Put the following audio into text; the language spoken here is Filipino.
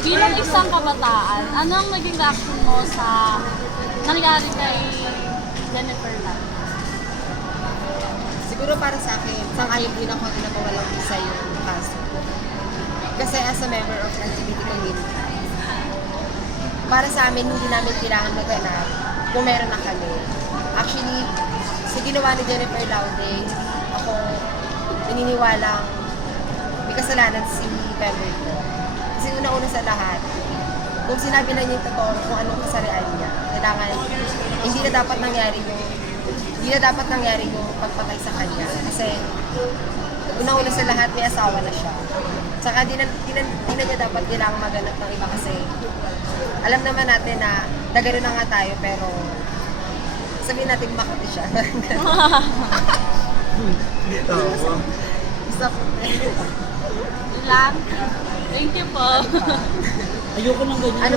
Bilang isang kabataan, ano ang naging reaction mo sa nangyari kay Jennifer Lopez? Siguro para sa akin, sang-ayon din ako na mawalang visa yung kaso. Kasi as a member of LGBT community, para sa amin, hindi namin kailangan maganap kung meron na kami. Actually, sa ginawa ni Jennifer Laude, ako naniniwalang may kasalanan si Pember ko. Kasi una-una sa lahat, kung sinabi na niya yung totoo kung anong kasarian niya, kailangan, hindi na dapat nangyari yung pagpatay sa kanya. Kasi una-una sa lahat, may asawa na siya. Saka di na niya dapat kailangan maganap ng iba kasi alam naman natin na gano'n na nga tayo pero sabihin natin makati siya. Isa po. Lang. Thank you po. Ayoko ng ganyan. Ano